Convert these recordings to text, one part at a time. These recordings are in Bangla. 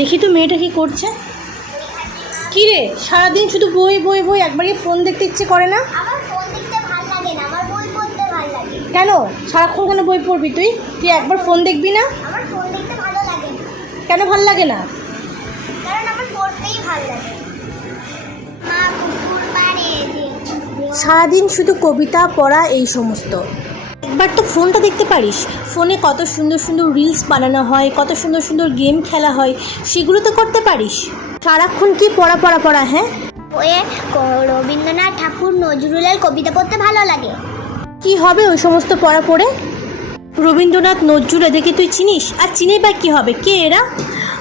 দেখি তো মেয়েটা কি করছে। কি রে, সারাদিন শুধু বই বই বই, একবারই ফোন দেখতে ইচ্ছে করে না? আমার ফোন দেখতে ভালো লাগে না, আমার বই পড়তে ভালো লাগে। কেন সারাক্ষণ কেন বই পড়বি তুই? তুই একবার ফোন দেখবি না? আমার ফোন দেখতে ভালো লাগে না। কেন ভালো লাগে না? কারণ আমার পড়তেই ভালো লাগে। মা পুকুর পাড়ে সারাদিন শুধু কবিতা পড়া এই সমস্ত। একবার তো ফোনটা দেখতে পারিস, ফোনে কত সুন্দর সুন্দর রিলস বানানো হয়, কত সুন্দর সুন্দর গেম খেলা হয়, সেগুলো তো করতে পারিস। সারাক্ষণ কি পড়া পড়া পড়া? হ্যাঁ, বইয়ে রবীন্দ্রনাথ ঠাকুর নজরুলের কবিতা পড়তে ভালো লাগে। কি হবে ওই সমস্ত পড়া পড়ে? রবীন্দ্রনাথ নজরুল এদেরকে তুই চিনিস? আর চিনে বা কী হবে, কে এরা?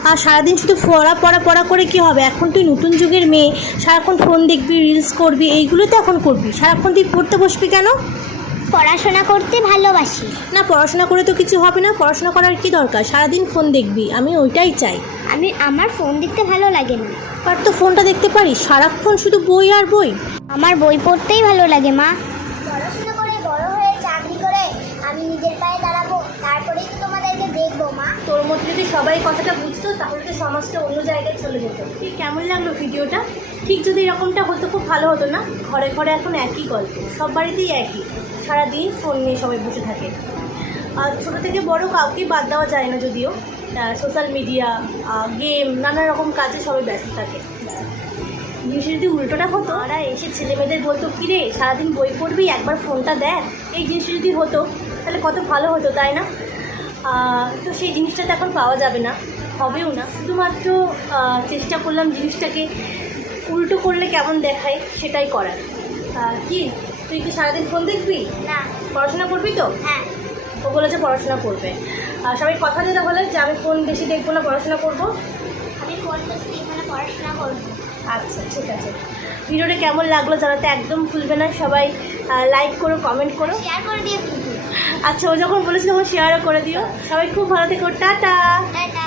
আর সারাদিন শুধু পড়া পড়া পড়া করে কী হবে? এখন তুই নতুন যুগের মেয়ে, সারাক্ষণ ফোন দেখবি, রিলস করবি, এইগুলো তো এখন করবি। সারাক্ষণ তুই পড়তে বসবি কেন? পড়াশোনা করতে ভালোবাসি। না, পড়াশোনা করে তো কিছু হবে না, পড়াশোনা করার কি দরকার? সারাদিন ফোন দেখবি, আমি ওইটাই চাই। আমার ফোন দেখতে ভালো লাগে না। আর তো ফোনটা দেখতে পারিস, সারাক্ষণ শুধু বই আর বই। আমার বই পড়তেই ভালো লাগে মা। পড়াশোনা করে বড় হয়ে চাকরি করে আমি নিজের পায়ে দাঁড়াবো, তারপরেই তো তোমাদেরকে দেখবো মা। তোর মধ্যে যদি সবাই কথাটা বুঝতো, তাহলে তো সমাজটা অন্য জায়গায় চলে যেত। ঠিক কেমন লাগলো ভিডিওটা? ঠিক যদি এরকমটা হতো খুব ভালো হতো না? ঘরে ঘরে এখন একই গল্প, সব বাড়িতেই একই, সারাদিন ফোন নিয়ে সবাই বসে থাকে। আর ছোটো থেকে বড় কাউকেই বাদ দেওয়া যায় না, যদিও সোশ্যাল মিডিয়া, গেম, নানা রকম কাজে সবাই ব্যস্ত থাকে। জিনিসটা যদি উল্টোটা হতো, ওরা এসে ছেলেমেয়েদের বলতো কী রে সারাদিন বই পড়বি, একবার ফোনটা দেখ, এই জিনিসটা যদি হতো তাহলে কত ভালো হতো, তাই না? তো সেই জিনিসটা তো এখন পাওয়া যাবে না, হবেও না। শুধুমাত্র চেষ্টা করলাম জিনিসটাকে উল্টো করলে কেমন দেখায় সেটাই করার। কি তুই কি সারাদিন ফোন দেখবি? না। পড়াশোনা করবি তো? হ্যাঁ। ও বলেছে পড়াশোনা করবে। সবাই কথা দিতে বলে যে আমি ফোন বেশি দেখবো না, পড়াশোনা করবো। আমি ফোন বেশি দেখবো না, পড়াশোনা করবো। আচ্ছা, ঠিক আছে। ভিডিওটা কেমন লাগলো জানাতে একদম ভুলবে না। সবাই লাইক করো, কমেন্ট করো, শেয়ার করে দিও কিন্তু। আচ্ছা, ও যখন বলেছিল তখন শেয়ারও করে দিও। সবাই খুব ভালো থেকো, টাটা। টাটা।